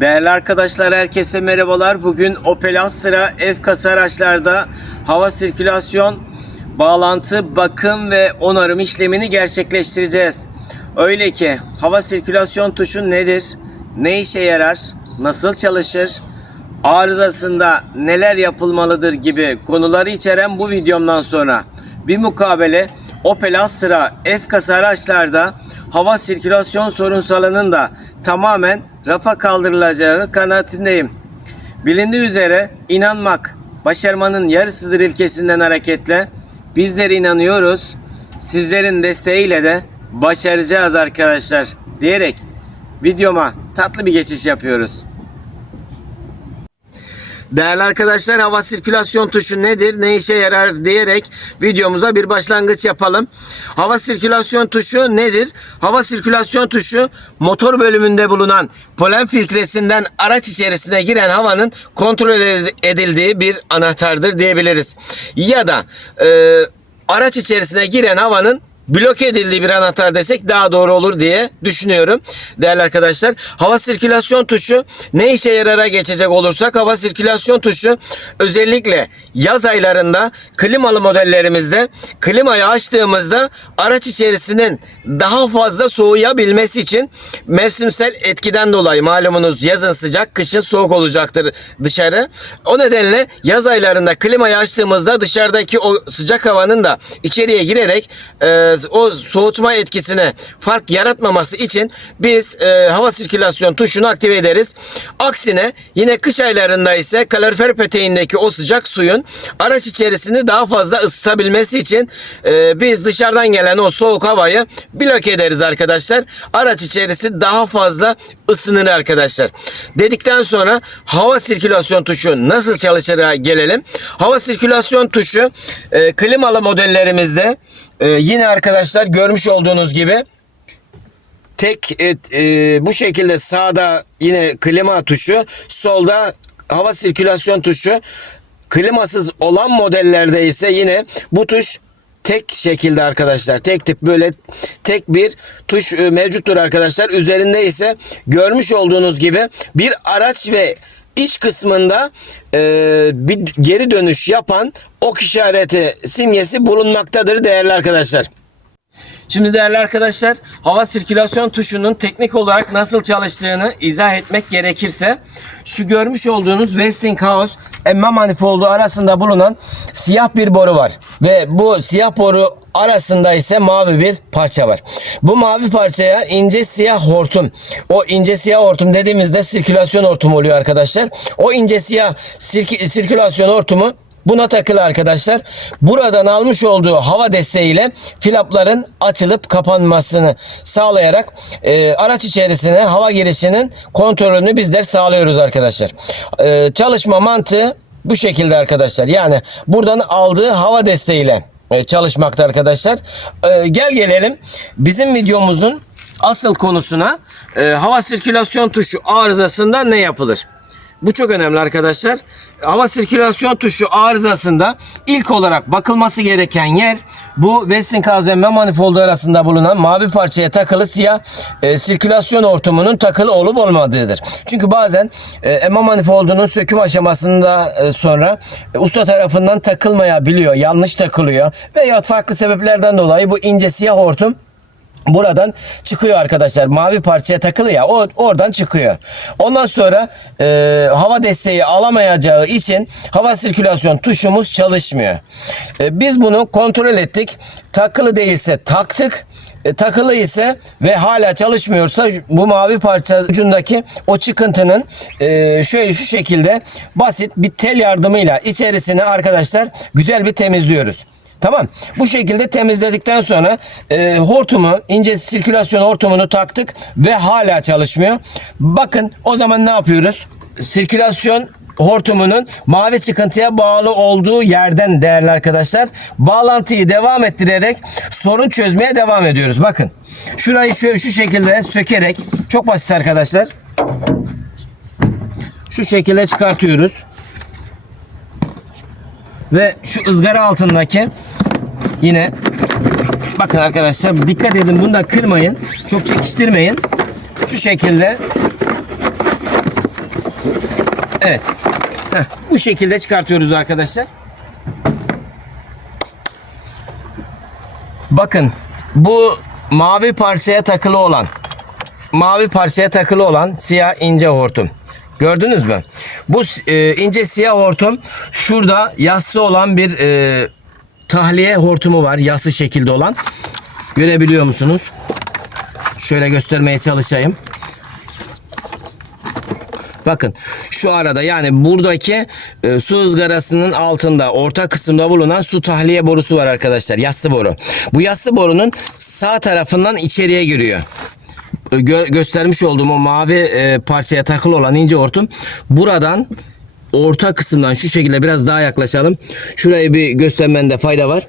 Değerli arkadaşlar herkese merhabalar. Bugün Opel Astra F kasa araçlarda hava sirkülasyon, bağlantı, bakım ve onarım işlemini gerçekleştireceğiz. Öyle ki hava sirkülasyon tuşu nedir? Ne işe yarar? Nasıl çalışır? Arızasında neler yapılmalıdır gibi konuları içeren bu videomdan sonra bir mukabele Opel Astra F kasa araçlarda hava sirkülasyon sorunsalının da tamamen rafa kaldırılacağı kanaatindeyim. Bilindiği üzere inanmak başarmanın yarısıdır ilkesinden hareketle bizler inanıyoruz. Sizlerin desteğiyle de başaracağız arkadaşlar diyerek videoma tatlı bir geçiş yapıyoruz. Değerli arkadaşlar hava sirkülasyon tuşu nedir, ne işe yarar diyerek videomuza bir başlangıç yapalım. Hava sirkülasyon tuşu nedir? Hava sirkülasyon tuşu motor bölümünde bulunan polen filtresinden araç içerisine giren havanın kontrol edildiği bir anahtardır diyebiliriz. Ya da e, araç içerisine giren havanın blok edildiği bir anahtar desek daha doğru olur diye düşünüyorum. Değerli arkadaşlar hava sirkülasyon tuşu ne işe yarara geçecek olursak hava sirkülasyon tuşu özellikle yaz aylarında klimalı modellerimizde klimayı açtığımızda araç içerisinin daha fazla soğuyabilmesi için mevsimsel etkiden dolayı malumunuz yazın sıcak kışın soğuk olacaktır dışarı. O nedenle yaz aylarında klimayı açtığımızda dışarıdaki o sıcak havanın da içeriye girerek e, o soğutma etkisine fark yaratmaması için biz e, hava sirkülasyon tuşunu aktive ederiz. Aksine yine kış aylarında ise kalorifer peteğindeki o sıcak suyun araç içerisini daha fazla ısıtabilmesi için e, biz dışarıdan gelen o soğuk havayı blok ederiz arkadaşlar. Araç içerisi daha fazla ısınır arkadaşlar. Dedikten sonra hava sirkülasyon tuşu nasıl çalışır gelelim. Hava sirkülasyon tuşu e, klimalı modellerimizde ee, yine arkadaşlar görmüş olduğunuz gibi tek e, e, bu şekilde sağda yine klima tuşu, solda hava sirkülasyon tuşu. Klimasız olan modellerde ise yine bu tuş tek şekilde arkadaşlar. Tek tip böyle tek bir tuş e, mevcuttur arkadaşlar. Üzerinde ise görmüş olduğunuz gibi bir araç ve iç kısmında e, bir geri dönüş yapan ok işareti simgesi bulunmaktadır değerli arkadaşlar. Şimdi değerli arkadaşlar hava sirkülasyon tuşunun teknik olarak nasıl çalıştığını izah etmek gerekirse şu görmüş olduğunuz Westinghouse emme manifoldu arasında bulunan siyah bir boru var. Ve bu siyah boru arasında ise mavi bir parça var. Bu mavi parçaya ince siyah hortum. O ince siyah hortum dediğimizde sirkülasyon hortumu oluyor arkadaşlar. O ince siyah sirk sirkülasyon hortumu Buna takılı arkadaşlar. Buradan almış olduğu hava desteğiyle flapların açılıp kapanmasını sağlayarak e, araç içerisine hava girişinin kontrolünü bizler sağlıyoruz arkadaşlar. E, çalışma mantığı bu şekilde arkadaşlar. Yani buradan aldığı hava desteğiyle e, çalışmakta arkadaşlar. E, gel gelelim bizim videomuzun asıl konusuna e, hava sirkülasyon tuşu arızasında ne yapılır? Bu çok önemli arkadaşlar. Hava sirkülasyon tuşu arızasında ilk olarak bakılması gereken yer bu Westinghouse ve manifoldu arasında bulunan mavi parçaya takılı siyah e, sirkülasyon hortumunun takılı olup olmadığıdır. Çünkü bazen e, EMA manifoldunun söküm aşamasında e, sonra e, usta tarafından takılmayabiliyor, yanlış takılıyor veya farklı sebeplerden dolayı bu ince siyah hortum buradan çıkıyor arkadaşlar. Mavi parçaya takılı ya o oradan çıkıyor. Ondan sonra e, hava desteği alamayacağı için hava sirkülasyon tuşumuz çalışmıyor. E, biz bunu kontrol ettik. Takılı değilse taktık. E, takılı ise ve hala çalışmıyorsa bu mavi parça ucundaki o çıkıntının e, şöyle şu şekilde basit bir tel yardımıyla içerisine arkadaşlar güzel bir temizliyoruz. Tamam. Bu şekilde temizledikten sonra e, hortumu, ince sirkülasyon hortumunu taktık ve hala çalışmıyor. Bakın o zaman ne yapıyoruz? Sirkülasyon hortumunun mavi çıkıntıya bağlı olduğu yerden değerli arkadaşlar bağlantıyı devam ettirerek sorun çözmeye devam ediyoruz. Bakın şurayı şöyle şu şekilde sökerek çok basit arkadaşlar. Şu şekilde çıkartıyoruz. Ve şu ızgara altındaki yine bakın arkadaşlar dikkat edin bunu da kırmayın. Çok çekiştirmeyin. Şu şekilde Evet. Heh, bu şekilde çıkartıyoruz arkadaşlar. Bakın bu mavi parçaya takılı olan mavi parçaya takılı olan siyah ince hortum. Gördünüz mü? Bu e, ince siyah hortum şurada yassı olan bir e, tahliye hortumu var. Yassı şekilde olan. Görebiliyor musunuz? Şöyle göstermeye çalışayım. Bakın şu arada yani buradaki e, su ızgarasının altında orta kısımda bulunan su tahliye borusu var arkadaşlar. Yassı boru. Bu yassı borunun sağ tarafından içeriye giriyor. Gö- göstermiş olduğum o mavi e, parçaya takılı olan ince hortum buradan orta kısımdan şu şekilde biraz daha yaklaşalım. Şurayı bir göstermende fayda var.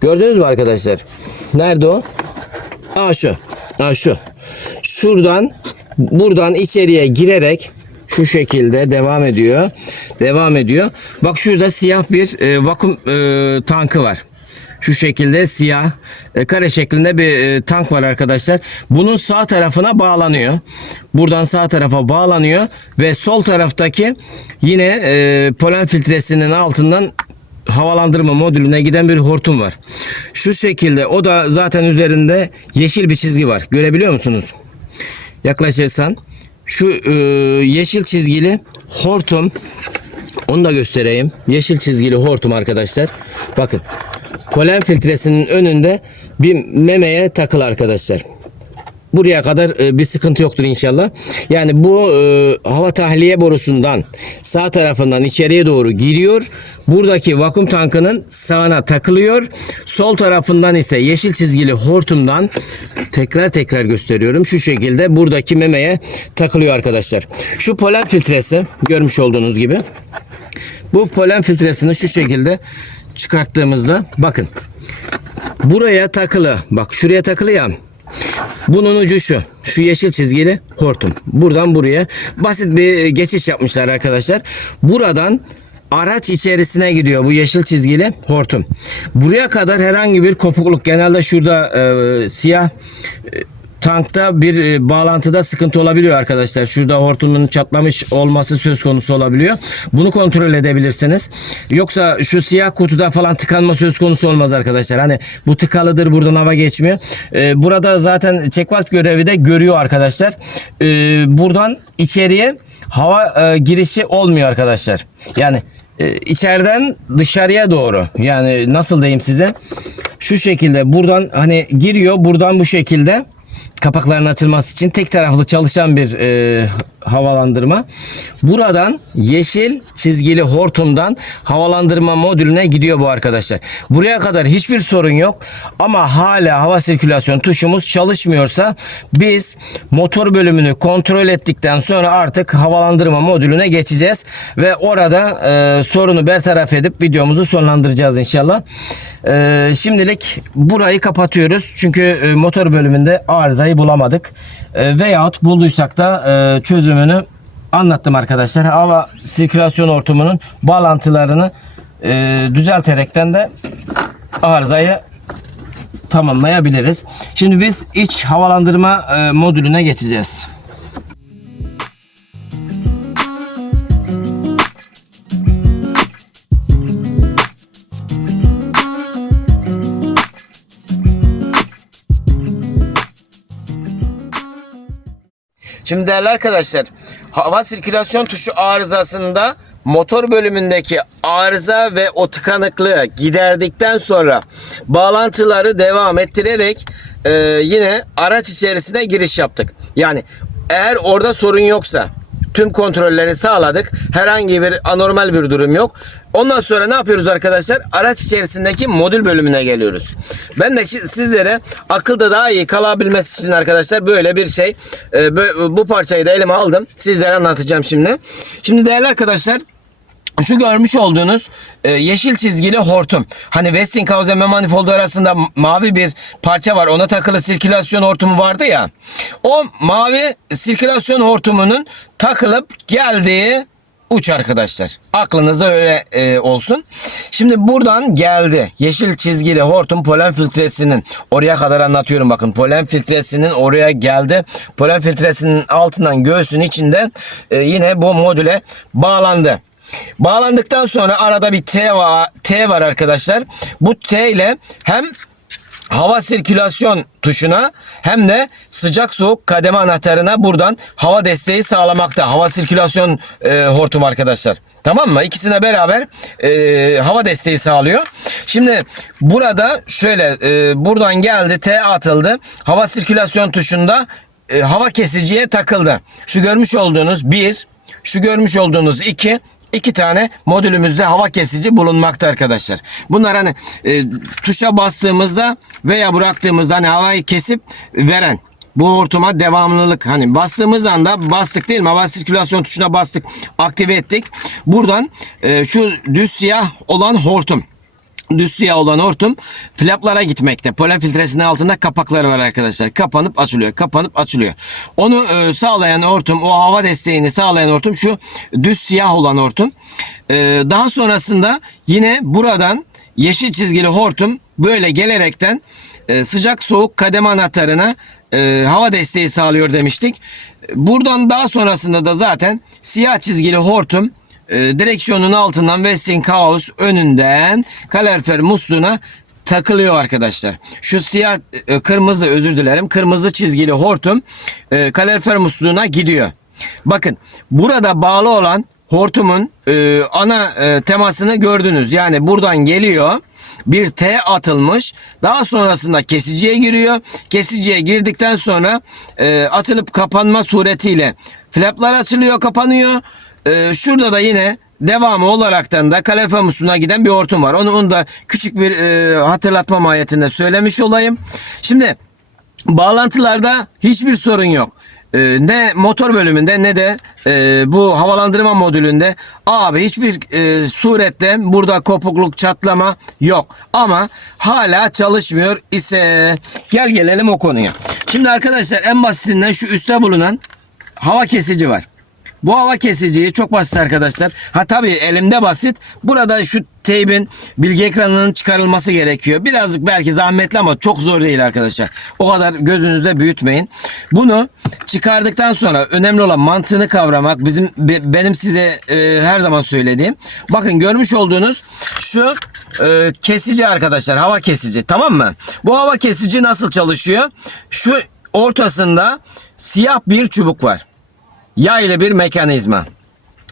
Gördünüz mü arkadaşlar? Nerede o? Aa şu. Aa şu. Şuradan buradan içeriye girerek şu şekilde devam ediyor. Devam ediyor. Bak şurada siyah bir e, vakum e, tankı var. Şu şekilde siyah e, kare şeklinde bir e, tank var arkadaşlar. Bunun sağ tarafına bağlanıyor. Buradan sağ tarafa bağlanıyor ve sol taraftaki yine e, polen filtresinin altından havalandırma modülüne giden bir hortum var. Şu şekilde o da zaten üzerinde yeşil bir çizgi var. Görebiliyor musunuz? Yaklaşırsan şu yeşil çizgili hortum onu da göstereyim. Yeşil çizgili hortum arkadaşlar. Bakın. Polen filtresinin önünde bir memeye takılı arkadaşlar. Buraya kadar e, bir sıkıntı yoktur inşallah. Yani bu e, hava tahliye borusundan sağ tarafından içeriye doğru giriyor. Buradaki vakum tankının sağına takılıyor. Sol tarafından ise yeşil çizgili hortumdan tekrar tekrar gösteriyorum. Şu şekilde buradaki memeye takılıyor arkadaşlar. Şu polen filtresi görmüş olduğunuz gibi. Bu polen filtresini şu şekilde çıkarttığımızda bakın buraya takılı bak şuraya takılı ya bunun ucu şu. Şu yeşil çizgili hortum. Buradan buraya basit bir geçiş yapmışlar arkadaşlar. Buradan araç içerisine gidiyor bu yeşil çizgili hortum. Buraya kadar herhangi bir kopukluk genelde şurada e, siyah e, tankta bir e, bağlantıda sıkıntı olabiliyor arkadaşlar. Şurada hortumun çatlamış olması söz konusu olabiliyor. Bunu kontrol edebilirsiniz. Yoksa şu siyah kutuda falan tıkanma söz konusu olmaz arkadaşlar. Hani bu tıkalıdır buradan hava geçmiyor. E, burada zaten checkvalve görevi de görüyor arkadaşlar. E, buradan içeriye hava e, girişi olmuyor arkadaşlar. Yani e, içeriden dışarıya doğru yani nasıl diyeyim size şu şekilde buradan hani giriyor buradan bu şekilde kapakların açılması için tek taraflı çalışan bir e, havalandırma. Buradan yeşil çizgili hortumdan havalandırma modülüne gidiyor bu arkadaşlar. Buraya kadar hiçbir sorun yok ama hala hava sirkülasyon tuşumuz çalışmıyorsa biz motor bölümünü kontrol ettikten sonra artık havalandırma modülüne geçeceğiz ve orada e, sorunu bertaraf edip videomuzu sonlandıracağız inşallah. E, şimdilik burayı kapatıyoruz çünkü e, motor bölümünde arızayı bulamadık. E, veyahut bulduysak da e, çözümünü anlattım arkadaşlar. Hava sirkülasyon hortumunun bağlantılarını e, düzelterekten de arızayı tamamlayabiliriz. Şimdi biz iç havalandırma e, modülüne geçeceğiz. Şimdi değerli arkadaşlar hava sirkülasyon tuşu arızasında motor bölümündeki arıza ve o tıkanıklığı giderdikten sonra bağlantıları devam ettirerek e, yine araç içerisine giriş yaptık. Yani eğer orada sorun yoksa tüm kontrolleri sağladık. Herhangi bir anormal bir durum yok. Ondan sonra ne yapıyoruz arkadaşlar? Araç içerisindeki modül bölümüne geliyoruz. Ben de sizlere akılda daha iyi kalabilmesi için arkadaşlar böyle bir şey e, bu parçayı da elime aldım. Sizlere anlatacağım şimdi. Şimdi değerli arkadaşlar şu görmüş olduğunuz e, yeşil çizgili hortum. Hani Westinghouse ve manifoldu arasında mavi bir parça var. Ona takılı sirkülasyon hortumu vardı ya. O mavi sirkülasyon hortumunun takılıp geldiği uç arkadaşlar. Aklınızda öyle e, olsun. Şimdi buradan geldi. Yeşil çizgili hortum polen filtresinin oraya kadar anlatıyorum bakın. Polen filtresinin oraya geldi. Polen filtresinin altından göğsün içinden e, yine bu modüle bağlandı. Bağlandıktan sonra arada bir T var, T var arkadaşlar. Bu T ile hem hava sirkülasyon tuşuna hem de sıcak soğuk kademe anahtarına buradan hava desteği sağlamakta. Hava sirkülasyon e, hortum arkadaşlar. Tamam mı? İkisine beraber e, hava desteği sağlıyor. Şimdi burada şöyle e, buradan geldi T atıldı. Hava sirkülasyon tuşunda e, hava kesiciye takıldı. Şu görmüş olduğunuz bir, şu görmüş olduğunuz iki, iki tane modülümüzde hava kesici bulunmakta arkadaşlar. Bunlar hani e, tuşa bastığımızda veya bıraktığımızda hani havayı kesip veren bu hortuma devamlılık hani bastığımız anda bastık değil mi? Hava sirkülasyon tuşuna bastık, aktive ettik. Buradan e, şu düz siyah olan hortum düz olan hortum flaplara gitmekte. Polen filtresinin altında kapakları var arkadaşlar. Kapanıp açılıyor. Kapanıp açılıyor. Onu e, sağlayan hortum, o hava desteğini sağlayan hortum şu düz siyah olan hortum. E, daha sonrasında yine buradan yeşil çizgili hortum böyle gelerekten e, sıcak soğuk kademe anahtarına e, hava desteği sağlıyor demiştik. Buradan daha sonrasında da zaten siyah çizgili hortum e, direksiyonun altından Westinghouse önünden kalorifer musluğuna takılıyor arkadaşlar. Şu siyah e, kırmızı özür dilerim kırmızı çizgili hortum e, kalorifer musluğuna gidiyor. Bakın burada bağlı olan hortumun e, ana e, temasını gördünüz. Yani buradan geliyor bir T atılmış. Daha sonrasında kesiciye giriyor. Kesiciye girdikten sonra atılıp kapanma suretiyle flaplar açılıyor kapanıyor. E, şurada da yine devamı olaraktan da kalorifer musluğuna giden bir hortum var. Onu, onu da küçük bir e, hatırlatma mahiyetinde söylemiş olayım. Şimdi bağlantılarda hiçbir sorun yok. Ee, ne motor bölümünde ne de e, bu havalandırma modülünde abi hiçbir e, surette burada kopukluk çatlama yok ama hala çalışmıyor ise gel gelelim o konuya. Şimdi arkadaşlar en basitinden şu üstte bulunan hava kesici var. Bu hava kesiciyi çok basit arkadaşlar. Ha tabii elimde basit. Burada şu teybin bilgi ekranının çıkarılması gerekiyor. Birazcık belki zahmetli ama çok zor değil arkadaşlar. O kadar gözünüzde büyütmeyin. Bunu çıkardıktan sonra önemli olan mantığını kavramak bizim be- benim size e, her zaman söylediğim. Bakın görmüş olduğunuz şu e, kesici arkadaşlar hava kesici tamam mı? Bu hava kesici nasıl çalışıyor? Şu ortasında siyah bir çubuk var yaylı bir mekanizma.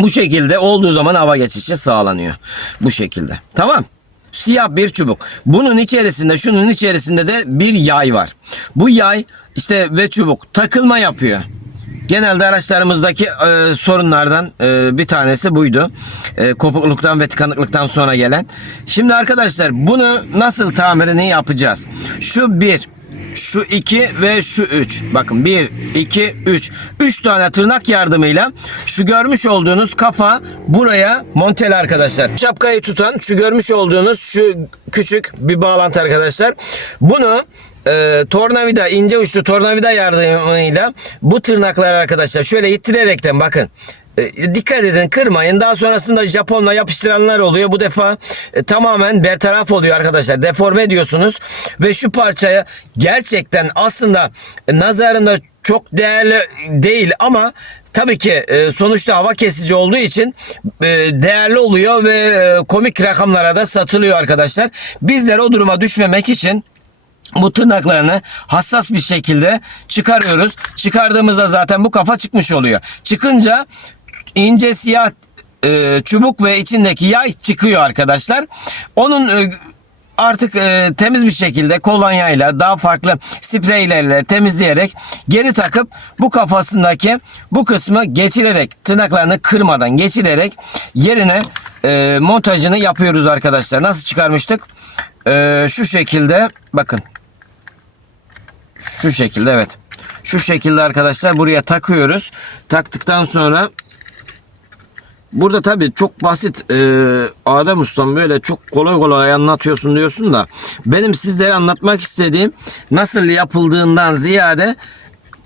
Bu şekilde olduğu zaman hava geçişi sağlanıyor. Bu şekilde. Tamam. Siyah bir çubuk. Bunun içerisinde şunun içerisinde de bir yay var. Bu yay işte ve çubuk takılma yapıyor. Genelde araçlarımızdaki e, sorunlardan e, bir tanesi buydu. E, kopukluktan ve tıkanıklıktan sonra gelen. Şimdi arkadaşlar bunu nasıl tamirini yapacağız? Şu bir, şu 2 ve şu 3. Bakın 1, 2, 3. 3 tane tırnak yardımıyla şu görmüş olduğunuz kafa buraya monteli arkadaşlar. Şapkayı tutan şu görmüş olduğunuz şu küçük bir bağlantı arkadaşlar. Bunu e, tornavida ince uçlu tornavida yardımıyla bu tırnaklar arkadaşlar şöyle ittirerekten bakın e, dikkat edin kırmayın. Daha sonrasında Japonla yapıştıranlar oluyor. Bu defa e, tamamen bertaraf oluyor arkadaşlar. Deforme ediyorsunuz ve şu parçaya gerçekten aslında e, nazarında çok değerli değil ama tabii ki e, sonuçta hava kesici olduğu için e, değerli oluyor ve e, komik rakamlara da satılıyor arkadaşlar. Bizler o duruma düşmemek için bu tırnaklarını hassas bir şekilde çıkarıyoruz. Çıkardığımızda zaten bu kafa çıkmış oluyor. Çıkınca ince siyah e, çubuk ve içindeki yay çıkıyor arkadaşlar. Onun e, artık e, temiz bir şekilde kolonyayla daha farklı spreylerle temizleyerek geri takıp bu kafasındaki bu kısmı geçirerek tırnaklarını kırmadan geçirerek yerine e, montajını yapıyoruz arkadaşlar. Nasıl çıkarmıştık? E, şu şekilde bakın. Şu şekilde evet. Şu şekilde arkadaşlar buraya takıyoruz. Taktıktan sonra Burada tabii çok basit e, Adem Ustam böyle çok kolay kolay anlatıyorsun diyorsun da benim sizlere anlatmak istediğim nasıl yapıldığından ziyade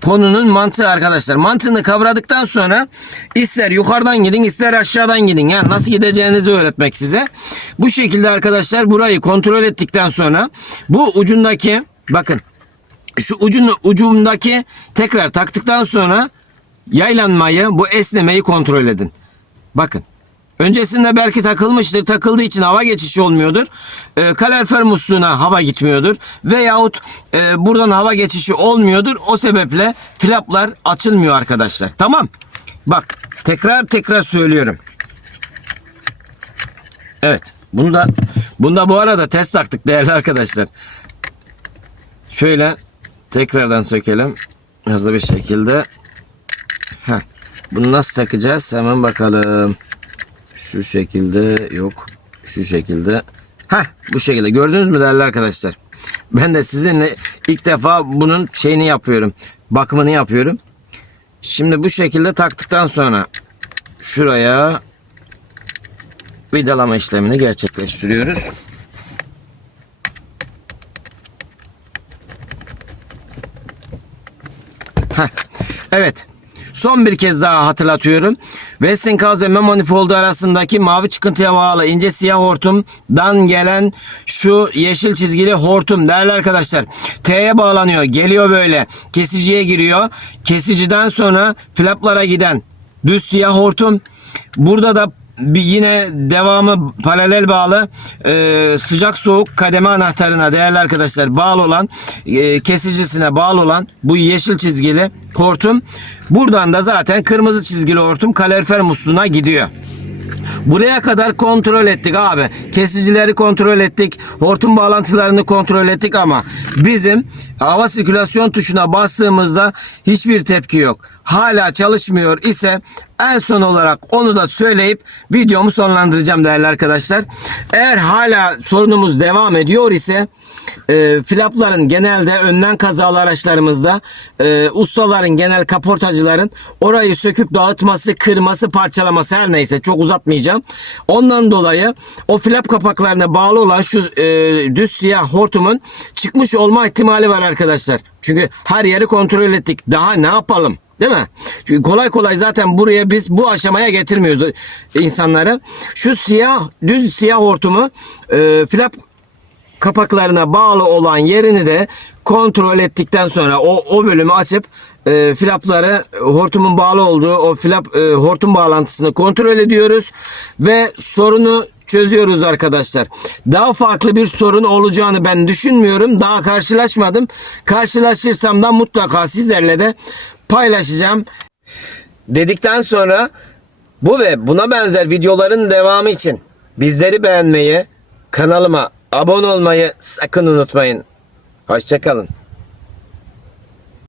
konunun mantığı arkadaşlar. Mantığını kavradıktan sonra ister yukarıdan gidin ister aşağıdan gidin. Yani nasıl gideceğinizi öğretmek size. Bu şekilde arkadaşlar burayı kontrol ettikten sonra bu ucundaki bakın şu ucun ucundaki tekrar taktıktan sonra yaylanmayı bu esnemeyi kontrol edin. Bakın. Öncesinde belki takılmıştır. Takıldığı için hava geçişi olmuyordur. E, kalorifer musluğuna hava gitmiyordur. Veyahut e, buradan hava geçişi olmuyordur. O sebeple flaplar açılmıyor arkadaşlar. Tamam. Bak tekrar tekrar söylüyorum. Evet. Bunu da bunu bu arada ters taktık değerli arkadaşlar. Şöyle tekrardan sökelim. Hızlı bir şekilde. Heh. Bunu nasıl takacağız? Hemen bakalım. Şu şekilde yok. Şu şekilde. Heh bu şekilde. Gördünüz mü değerli arkadaşlar? Ben de sizinle ilk defa bunun şeyini yapıyorum. Bakımını yapıyorum. Şimdi bu şekilde taktıktan sonra şuraya vidalama işlemini gerçekleştiriyoruz. Heh. Evet. Son bir kez daha hatırlatıyorum. Westinghouse ve manifoldu arasındaki mavi çıkıntıya bağlı ince siyah hortumdan gelen şu yeşil çizgili hortum değerli arkadaşlar. T'ye bağlanıyor. Geliyor böyle. Kesiciye giriyor. Kesiciden sonra flaplara giden düz siyah hortum. Burada da bir yine devamı paralel bağlı e, sıcak soğuk kademe anahtarına değerli arkadaşlar bağlı olan e, kesicisine bağlı olan bu yeşil çizgili hortum buradan da zaten kırmızı çizgili hortum kalorifer musluğuna gidiyor. Buraya kadar kontrol ettik abi. Kesicileri kontrol ettik. Hortum bağlantılarını kontrol ettik ama bizim hava sirkülasyon tuşuna bastığımızda hiçbir tepki yok. Hala çalışmıyor ise en son olarak onu da söyleyip videomu sonlandıracağım değerli arkadaşlar. Eğer hala sorunumuz devam ediyor ise e, flapların genelde önden kazalı araçlarımızda e, ustaların genel kaportacıların orayı söküp dağıtması, kırması, parçalaması her neyse çok uzatmayacağım. Ondan dolayı o flap kapaklarına bağlı olan şu e, düz siyah hortumun çıkmış olma ihtimali var arkadaşlar. Çünkü her yeri kontrol ettik. Daha ne yapalım? Değil mi? Çünkü kolay kolay zaten buraya biz bu aşamaya getirmiyoruz insanları. Şu siyah, düz siyah hortumu e, flap kapaklarına bağlı olan yerini de kontrol ettikten sonra o, o bölümü açıp e, flapları hortumun bağlı olduğu o flap e, hortum bağlantısını kontrol ediyoruz ve sorunu çözüyoruz arkadaşlar. Daha farklı bir sorun olacağını ben düşünmüyorum. Daha karşılaşmadım. Karşılaşırsam da mutlaka sizlerle de paylaşacağım. Dedikten sonra bu ve buna benzer videoların devamı için bizleri beğenmeyi, kanalıma abone olmayı sakın unutmayın. Hoşçakalın.